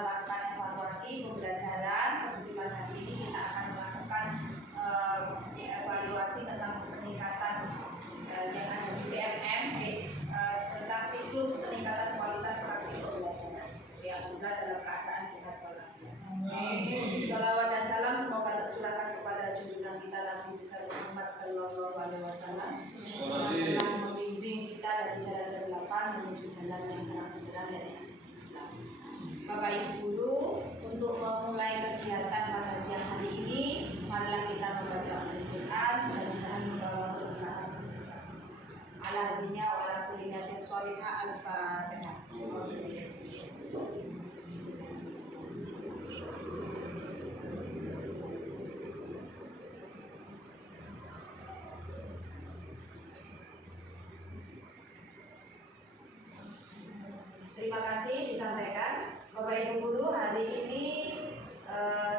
melakukan evaluasi pembelajaran. Kebetulan hari ini kita akan melakukan evaluasi tentang peningkatan yang ada di PMM tentang siklus peningkatan kualitas praktik pembelajaran. Alhamdulillah dalam keadaan sehat walafiat. Salawat dan salam semoga tercurahkan kepada junjungan kita Nabi besar Muhammad Sallallahu Alaihi Wasallam yang membimbing kita dari jalan kegelapan menuju jalan yang terang benderang dari Islam. Bapak Ibu Guru, untuk memulai kegiatan pada siang hari ini, marilah kita membaca Al-Quran dan membawa keberkahan. Ala hadinya wala kulinatin sholihah al-fatihah. Terima kasih disampaikan Bapak Ibu Guru. Hari ini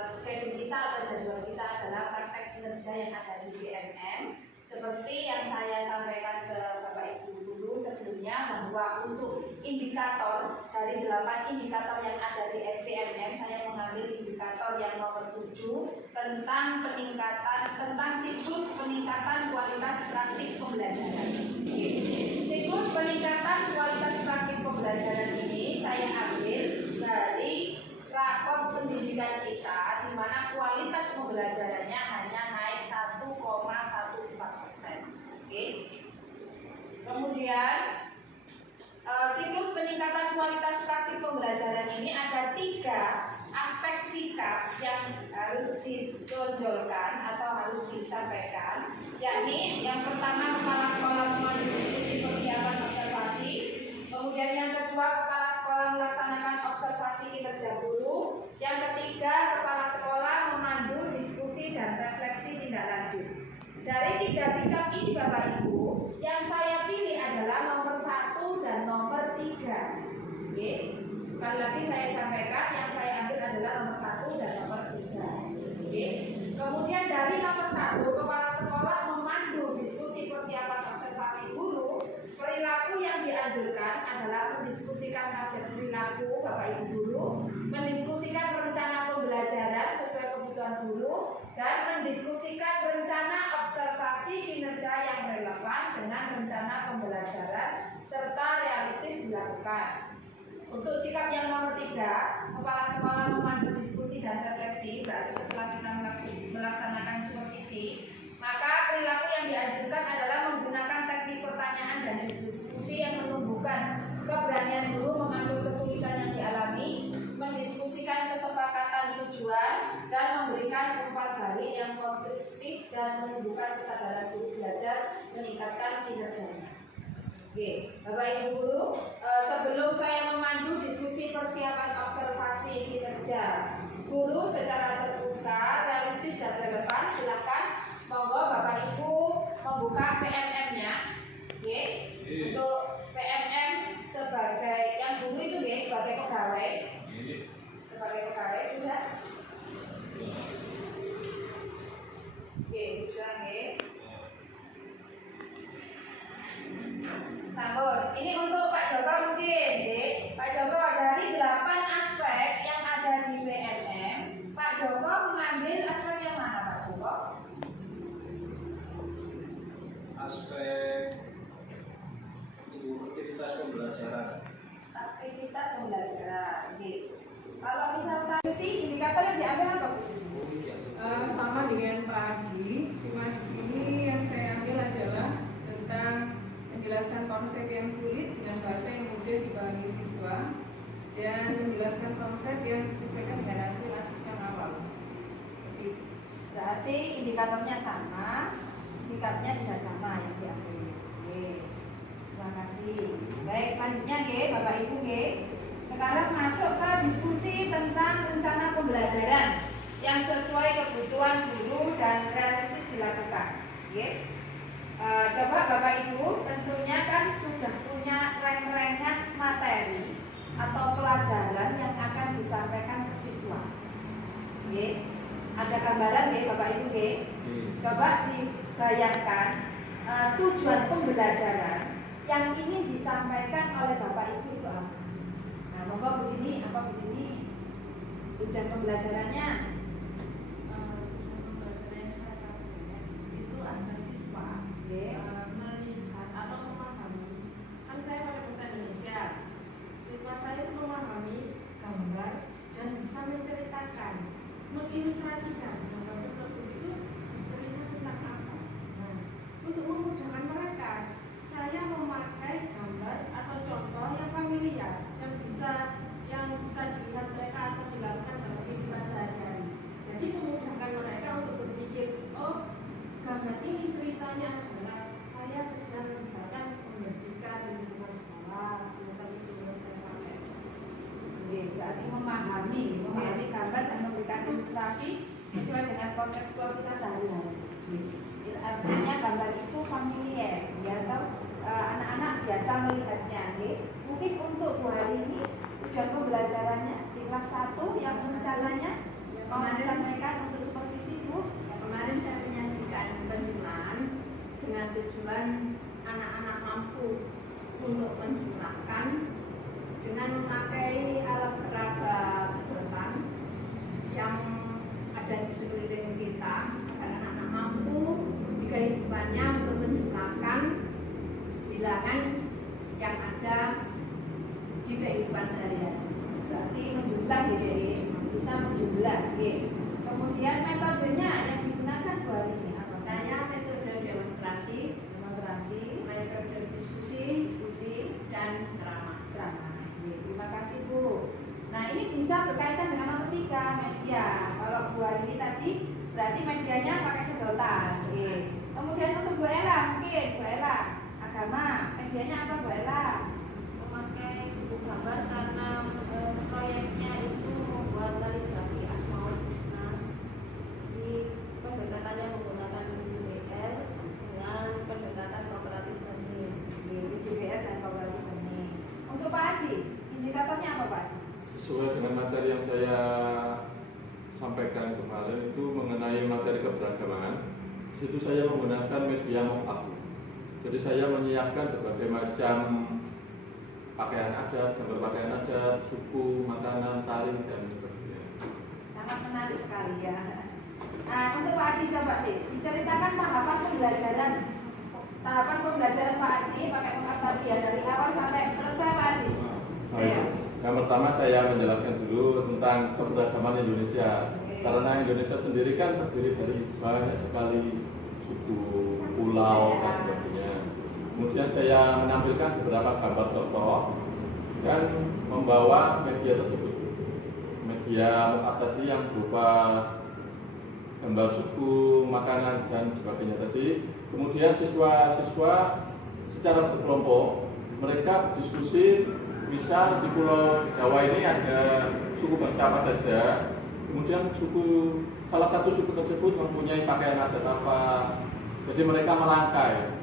schedule kita atau jadwal kita adalah praktek kinerja yang ada di PMM. Seperti yang saya sampaikan ke Bapak Ibu Guru sebelumnya, bahwa untuk indikator dari 8 indikator yang ada di PMM, saya mengambil indikator yang nomor 7 tentang siklus peningkatan kualitas praktik pembelajaran. Siklus peningkatan kualitas praktik pembelajaran ini saya ambil dari rapor pendidikan kita, di mana kualitas pembelajarannya hanya naik 1,14%. Kemudian siklus peningkatan kualitas praktik pembelajaran ini ada 3 aspek sikap yang harus ditonjolkan atau harus disampaikan, yakni yang pertama kepala sekolah memandu diskusi persiapan observasi, kemudian yang kedua kepala sekolah melaksanakan observasi kinerja guru, yang ketiga kepala sekolah memandu diskusi dan refleksi tindak lanjut. Dari 3 sikap ini Bapak Ibu, yang saya pilih adalah nomor 1 dan nomor 3. Sekali lagi saya sampaikan, yang saya ambil adalah nomor 1 dan nomor 3. Kemudian dari nomor 1, kepala sekolah memandu diskusi persiapan observasi guru. Perilaku yang dianjurkan adalah mendiskusikan target perilaku Bapak Ibu Guru, mendiskusikan rencana pembelajaran sesuai kebutuhan guru, dan mendiskusikan rencana observasi kinerja yang relevan dengan rencana pembelajaran serta realistis dilakukan. Untuk sikap yang nomor 3, kepala sekolah memandu diskusi dan refleksi, berarti setelah kita melaksanakan supervisi, maka perilaku yang dianjurkan adalah menggunakan teknik pertanyaan dan diskusi yang menumbuhkan keberanian guru mengambil kesulitan yang dialami, mendiskusikan kesepakatan tujuan, dan memberikan umpan balik yang konstruktif dan menumbuhkan kesadaran guru belajar, meningkatkan kinerjanya. Bapak Ibu Guru, sebelum saya memandu diskusi persiapan observasi kinerja guru secara terbuka, realistis dan relevan, silakan monggo Bapak Ibu membuka PMM-nya. Untuk PMM sebagai yang guru itu sebagai pegawai. Sebagai pegawai sudah. Sudah Sambut. Ini untuk Pak Joko mungkin, Pak Joko, dari 8 aspek yang ada di PMM, Pak Joko mengambil aspek yang mana, Pak Joko? Aspek aktivitas pembelajaran. Aktivitas pembelajaran. Kalau misalkan indikator yang diambil apa, Bu? Sama dengan Pak Adi, cuma di sini yang saya ambil adalah tentang menjelaskan konsep yang sulit dengan bahasa yang mudah dipahami siswa dan menjelaskan konsep yang disesuaikan dengan hasil asesmen awal. Berarti indikatornya sama, sikapnya juga sama yang diambil. Terima kasih. Baik, selanjutnya Bapak Ibu sekarang masuk ke diskusi tentang rencana pembelajaran yang sesuai kebutuhan guru dan realistis dilakukan. Coba Bapak Ibu tentunya kan sudah punya rangkaian materi atau pelajaran yang akan disampaikan ke siswa. Ada gambaran Bapak Ibu Coba dibayangkan tujuan pembelajaran yang ingin disampaikan oleh Bapak Ibu itu apa? Nah, monggo Bu Dini, apa Bu Dini Tujuan pembelajarannya itu agar siswa melihat atau memahami, kan saya pakai bahasa Indonesia, siswa saya itu memahami gambar dan bisa menceritakan, mengilustrasikan gambar tersebut itu bercerita tentang apa. Nah, untuk memudahkan mereka, saya memakai gambar atau contoh yang familiar, yang bisa dilihat mereka atau dilakukan dalam kehidupan sehari-hari. Jadi memudahkan mereka untuk berpikir, oh gambar ini ceritanya adalah saya sedang misalkan membersihkan lingkungan sekolah, semacam itu yang saya pakai. berarti memahami gambar dan memberikan ilustrasi sesuai dengan kontekstual kita sehari-hari. Artinya gambar itu familiar, ya, atau anak-anak biasa melihatnya. Mungkin untuk 2 hari ini tujuan pembelajarannya di kelas 1 yang rencananya mau disampaikan untuk supervisi Bu. Kemarin saya menyajikan penjumlahan dengan tujuan anak-anak mampu untuk menjumlahkan dengan memakai alat peraga sedotan yang ada di sekeliling kita agar anak-anak mampu di kehidupannya untuk menjumlahkan bilangan yang ada di kehidupan sehari-hari. Berarti menjumlah jadi bisa menjumlah. Kemudian metodenya yang digunakan 2 hari ini apa? Saya metode demonstrasi, metode diskusi, dan ceramah. Terima kasih Bu. Nah ini bisa berkaitan dengan nomor 3, media. Kalau 2 hari ini tadi berarti medianya pakai sedotan. Kemudian untuk Bu Ella, mungkin Bu Ella agama, medianya apa Bu Ella? Memakai buku gambar karena proyeknya itu membuat kaligrafi Asmaul Husna. Di pendekatannya menggunakan JBL dengan pendekatan kooperatif banding. JBR dan kooperatif banding. Untuk Pak Adi, indikatornya apa Pak Adi? Sesuai dengan materi yang saya sampaikan kemarin itu mengenai materi keberagaman. Di situ saya menggunakan media mock-up. Jadi saya menyiapkan berbagai macam pakaian adat, gambar pakaian adat, suku, makanan, tari, dan sebagainya. Sangat menarik sekali ya. Nah, untuk Pak Adi coba sih diceritakan tahapan pembelajaran Pak Adi pakai mock-up tadi ya, dari awal sampai selesai Pak Adi. Yang pertama saya menjelaskan dulu tentang keberagaman Indonesia. Karena Indonesia sendiri kan terdiri dari banyak sekali suku, pulau, dan sebagainya. Kemudian saya menampilkan beberapa gambar tokoh dan membawa media tersebut. Media mock-up tadi yang berupa gambar suku, makanan, dan sebagainya tadi. Kemudian siswa-siswa secara berkelompok mereka berdiskusi. Bisa di Pulau Jawa ini ada suku bangsa apa saja. Kemudian salah satu suku tersebut mempunyai pakaian adat apa. Jadi mereka merangkai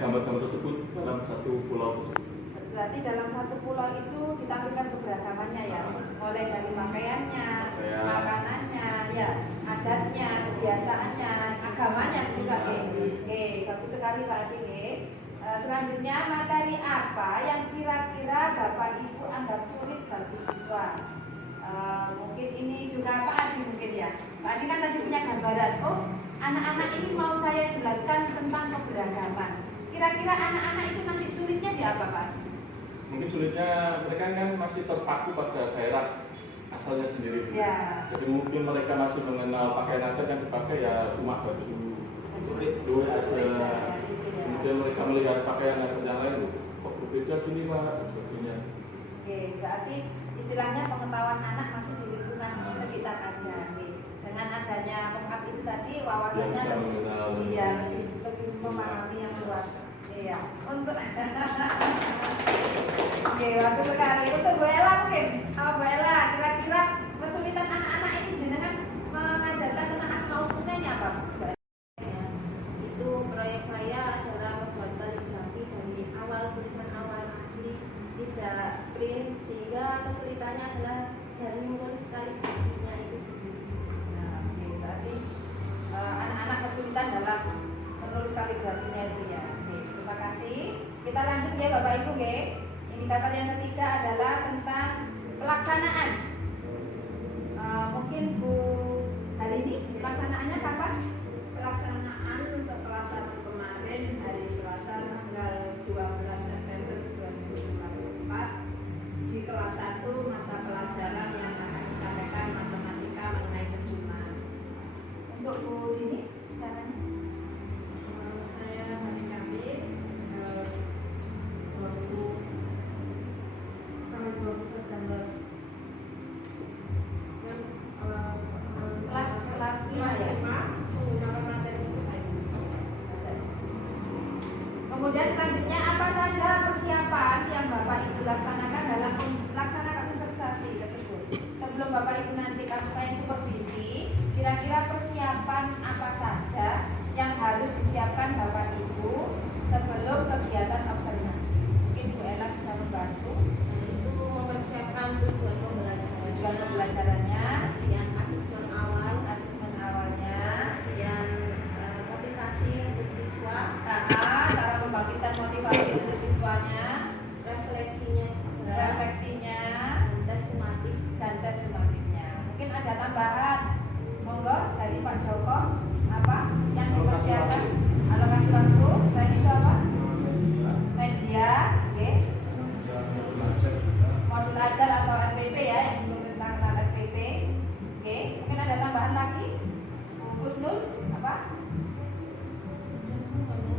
gambar-gambar tersebut dalam satu pulau. Berarti dalam satu pulau itu ditampilkan keberagamannya ya, mulai dari pakaiannya, makanannya, ya, adatnya, kebiasaannya, agamanya juga. Bagus sekali Pak Adi. Selanjutnya materi apa yang kira-kira Bapak Ibu anggap sulit bagi siswa? Mungkin ini juga Pak Adi mungkin ya. Pak Adi kan tadi punya gambaran. Oh, anak-anak ini mau saya jelaskan tentang keberagaman. Kira-kira anak-anak itu nanti sulitnya di apa Pak Adi? Mungkin sulitnya mereka kan masih terpaku pada daerah asalnya sendiri. Ya. Jadi mungkin mereka masih mengenal pakaian adat yang dipakai ya cuma baju dua aja. Kemudian mereka melihat pakaian yang lain, kok berbeda gini Pak, dan sebagainya. Berarti istilahnya pengetahuan anak masih di lingkungan sekitar aja. Dengan adanya mock-up itu tadi wawasannya lebih memahami yang luas. Iya. Untuk bagus sekali. Untuk Bu Ella mungkin, Bu Ella kira-kira kesulitan anak-anak ini dengan mengajarkan tentang Asmaul Husna ini apa? Itu proyek saya adalah membuat kaligrafi dari awal, tulisan awal asli, tidak print, sehingga kesulitannya adalah dari menulis kaligrafinya itu sendiri. Nah, berarti anak-anak kesulitan dalam menulis kaligrafinya itu ya. Terima kasih. Kita lanjut ya Bapak Ibu. Indikator yang ketiga adalah tentang pelaksanaan. mungkin Bu hari ini pelaksanaannya kapan? Pelaksanaan untuk kelas 1 kemarin hari Selasa tanggal 12 September 2024 di kelas 1 mata pelajaran yang akan disampaikan matematika mengenai percuma. Untuk Bu Dini caranya? Saya hari Kamis tanggal 20 September. Dan Kelas 5 ya. menggunakan materi sains. Kemudian selanjutnya apa saja persiapan yang Bapak Ibu laksanakan dalam melaksanakan investasi tersebut? Sebelum Bapak Ibu nanti kamu saya supervisi, kira-kira persiapan apa saja yang harus disiapkan Bapak Ibu sebelum kegiatan observasi? Mungkin Bu Ella bisa membantu. Itu mempersiapkan tujuan pembelajaran. Tujuan pembelajarannya, Yang asesmen awal, asesmen awalnya, yang motivasi untuk siswa, cara membangkitkan motivasi untuk siswanya, refleksinya juga, refleksinya, dan tes sumatif. dan tes sumatifnya. Mungkin ada tambahan, monggo dari Pak Joko, apa yang dipersiapkan? Alokasi waktu, selain itu apa? Media, oke. Modul ajar atau FPP ya, yang belum tentang FPP, oke. Mungkin ada tambahan lagi, Bu Kusnul, apa?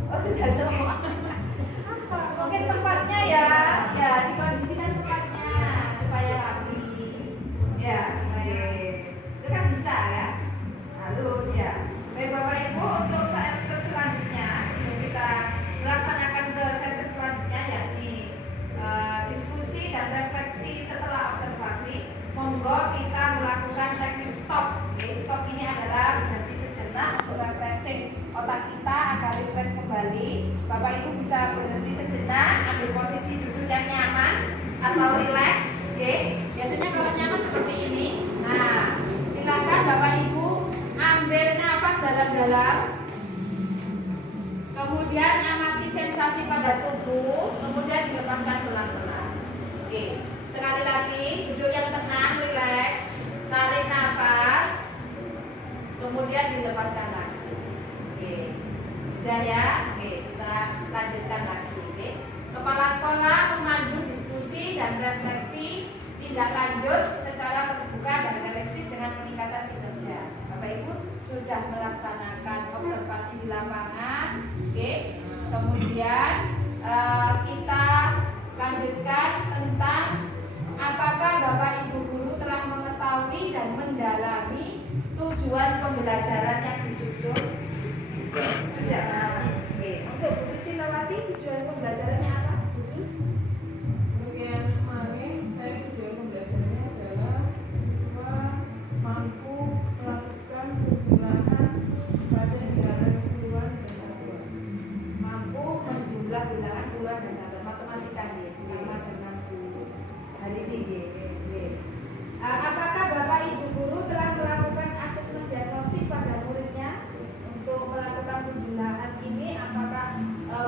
Oh sudah semua. Apa? Mungkin tempatnya ya dikondisikan tempatnya supaya rapi. Ya, baik. Itu kan bisa ya. Halus ya. Baik Bapak Ibu, untuk sesi selanjutnya sebelum kita melaksanakan ke sesi selanjutnya yakni diskusi dan refleksi setelah observasi, monggo kita melakukan teknik stop. Oke, stop ini adalah berhenti sejenak untuk refreshing otak kita agar refresh kembali. Bapak Ibu bisa berhenti sejenak, ambil posisi duduk yang nyaman atau relax. Oke, biasanya kalau nyaman seperti ini. Nah, silakan Bapak Ibu ambil nafas dalam-dalam. Kemudian amati sensasi pada tubuh, kemudian dilepaskan pelan-pelan. Oke, sekali lagi duduk yang tenang, relax, tarik nafas, kemudian dilepaskan lagi. Oke, sudah ya. Oke, kita lanjutkan lagi. Oke, kepala sekolah memandu diskusi dan refleksi tindak lanjut secara terbuka dan realistis dengan peningkatan kinerja. Bapak Ibu sudah melaksanakan observasi di lapangan. Oke, kemudian kita lanjutkan tentang apakah Bapak Ibu guru telah mengetahui dan mendalami tujuan pembelajaran yang disusun. Sudah. Oke, untuk Bu Susilawati tujuan pembelajarannya apa? Khusus? Untuk yang kemarin saya tujuan pembelajarannya adalah siswa mampu melakukan penjumlahan pada bilangan puluhan dan satuan. Mampu menjumlah bilangan puluhan dan satuan matematika nih sama dengan Bu hari ini. Apakah Bapak Ibu guru telah melakukan asesmen diagnostik pada muridnya untuk melakukan penjumlahan ini? Apakah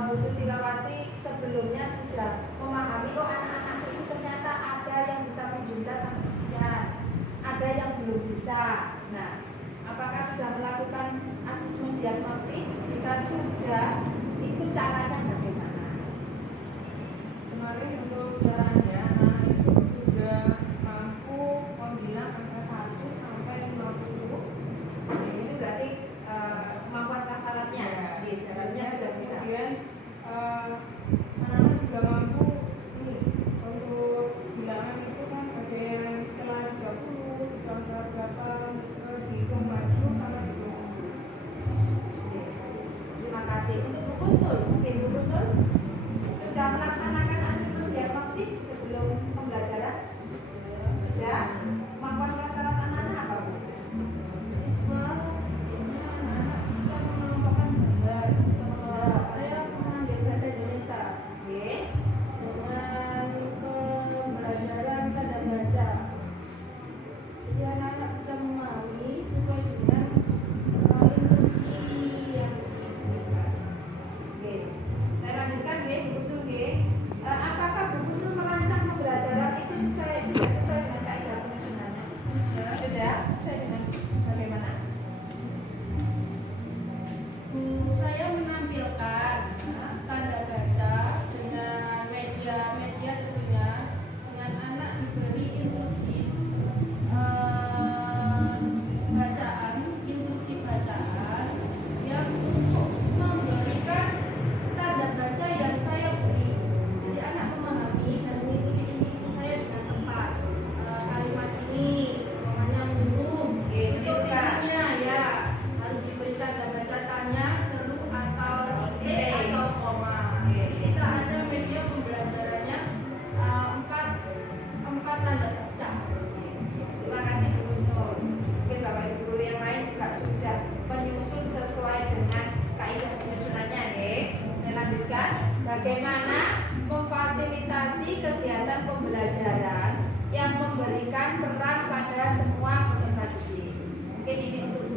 Bu Susilawati sebelumnya sudah memahami oh anak-anak itu ternyata ada yang bisa menjumlah sampai sekian, ada yang belum bisa. Nah, apakah sudah melakukan asesmen diagnostik? Jika sudah, itu caranya bagaimana? Kemarin untuk caranya anak itu sudah mampu membilang angka 1 sampai 50. Ini berarti kemampuan prasaratnya. Di syaratnya sudah bisa. Kemudian anak-anak juga mampu ini untuk bilangan itu kan ada yang setelah 30 ditambah berapa dihitung maju sama dihitung mundur. Terima kasih. Untuk Bu Kusnul, mungkin Bu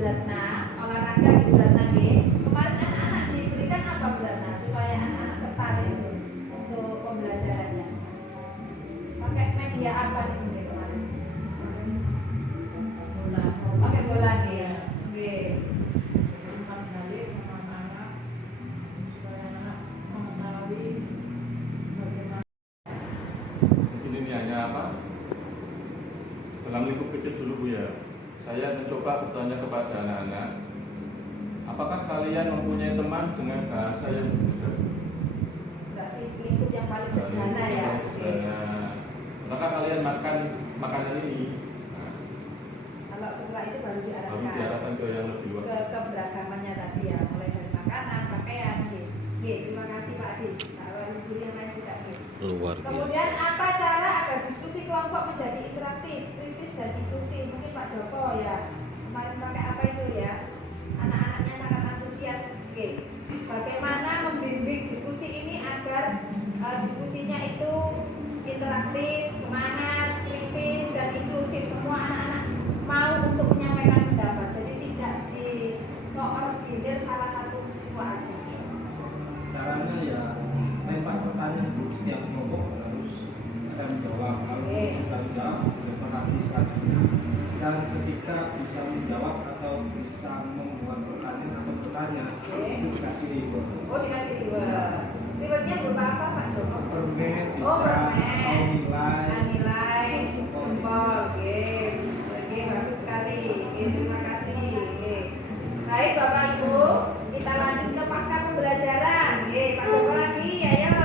Bu Ratna, olahraga di Bu Ratna nggih. Kemarin anak-anak diberikan apa Bu Ratna supaya anak-anak tertarik untuk pembelajarannya? Pakai media apa nih kemarin? bola Pakai bola nggih. Nggih. umpan balik sama anak-anak supaya anak mengetahui bagaimana. Ini niatnya apa? Dalam lingkup kecil dulu Bu ya. Saya mencoba bertanya kepada anak-anak, apakah kalian mempunyai teman dengan bahasa yang berbeda? Berarti lingkup yang paling sederhana ya. Oke. Apakah kalian makan makanan ini? Nah, Kalau setelah itu baru baru diarahkan diarahkan ke yang lebih luas. ke keberagamannya tadi ya, mulai dari makanan, pakaian. Nggih, terima kasih Pak Adi. Kalau guru yang lain juga nggih. Luar biasa. Kemudian apa cara agar diskusi kelompok menjadi interaktif, kritis dan inklusif? Mungkin Pak Joko ya kemarin pakai apa itu ya? Anak-anaknya sangat antusias. Oke. Bagaimana membimbing diskusi ini agar diskusinya itu interaktif, semangat, kritis dan inklusif. Semua anak-anak mau untuk menyampaikan pendapat. Jadi tidak dikoordinir salah satu siswa aja. Caranya ya lempar pertanyaan dulu, setiap kelompok harus ada menjawab. Kalau Oke. sudah menjawab, lempar lagi selanjutnya. Dan ketika bisa menjawab atau bisa membuat pertanyaan atau bertanya, Oke. itu dikasih reward. Oh dikasih reward. Rewardnya berupa apa Pak Joko? Permen bisa Oh, atau permen. nilai. Nilai jempol, oke, bagus sekali. Oke, terima kasih. Oke. Baik Bapak Ibu, kita lanjut ke pasca pembelajaran. Oke, Pak Joko lagi, ayo.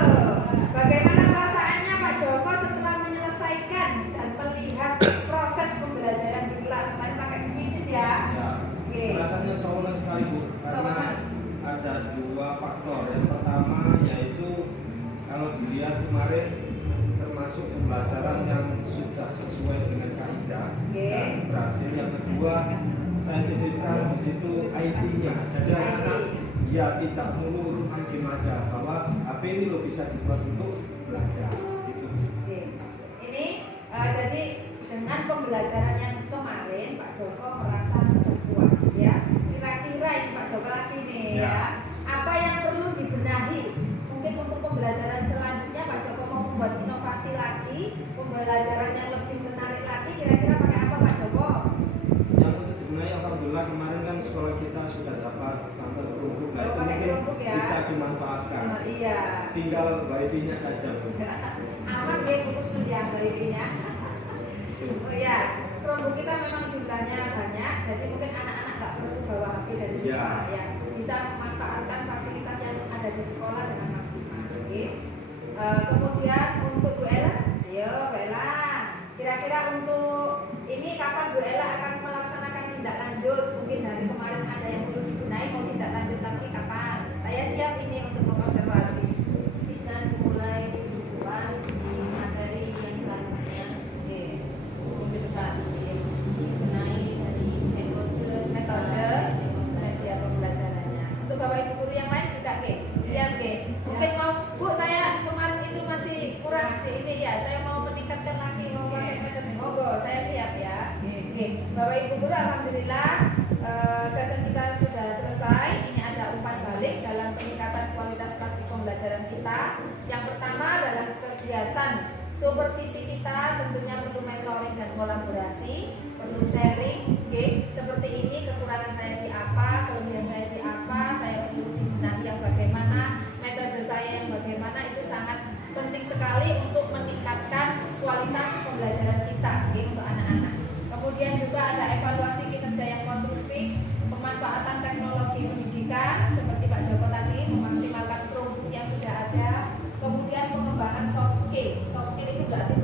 Bagaimana perasaannya Pak Joko setelah menyelesaikan dan melihat proses pembelajaran di kelas? Kemarin pakai spisis ya. Ya, Oke. rasanya seolah sekali Bu, karena Seolah. ada dua faktor. Yang pertama yaitu kalau dilihat kemarin termasuk pembelajaran yang sudah sesuai dengan kaidah Oke. dan berhasil. Yang kedua saya sisipkan di situ IT-nya. Jadi anak-anak ya tidak melulu game aja, bahwa HP ini lo bisa dibuat untuk belajar. Gitu. Oke. Ini jadi dengan pembelajaran yang kemarin Pak Joko merasa sudah puas ya. Kira-kira ini Pak Joko lagi nih Ya. ya. Apa yang perlu dibenahi? Mungkin untuk pembelajaran selanjutnya Pak Joko mau membuat inovasi lagi, pembelajaran yang lebih menarik lagi. Kira-kira pakai apa Pak Joko? Yang untuk dimulai alhamdulillah kemarin kan sekolah kita sudah dapat nonton Chromebook. Nah, Oh, itu pakai mungkin Chromebook ya. bisa dimanfaatkan. Oh, iya. Tinggal wifi-nya saja Bu. Aman deh fokus mendiambil ininya. Oh iya, Chromebook kita memang jumlahnya banyak, jadi mungkin anak-anak nggak perlu bawa HP dari rumah ya. Bisa memanfaatkan fasilitas yang ada di sekolah dengan maksimal. Oke. Kemudian untuk Bu Ella, ayo Bu Ella. Kira-kira untuk ini kapan Bu Ella akan melaksanakan tindak lanjut? Mungkin dari kemarin ada yang perlu dibenahi, mau tindak lanjut lagi kapan? Saya siap ini untuk mengobservasi. Bisa dimulai mingguan di materi yang selanjutnya. Oke. Minggu depan dibenahi dari metode media pembelajarannya. Untuk Bapak Ibu guru yang lain juga ke, siap ke. Mungkin mau Bu, saya kemarin itu masih kurang di ini ya. Saya mau meningkatkan lagi, mau pakai metode monggo. Saya siap ya. Oke, Bapak Ibu guru, alhamdulillah sesi kita sudah selesai. Ini ada umpan balik dalam peningkatan kualitas praktik pembelajaran kita. Yang pertama dalam kegiatan supervisi kita tentunya perlu mentoring dan kolaborasi, perlu sharing, oke. Seperti ini kekurangan saya di apa, kelebihan saya di apa, saya perlu dibenahi yang bagaimana, metode saya yang bagaimana, itu sangat penting sekali untuk meningkatkan kualitas pembelajaran kita, oke, untuk anak-anak. Kemudian juga ada evaluasi kinerja yang konstruktif, pemanfaatan teknologi pendidikan seperti Pak Joko tadi, memaksimalkan Chromebook yang sudah ada. Kemudian pengembangan soft skill. Soft skill itu berarti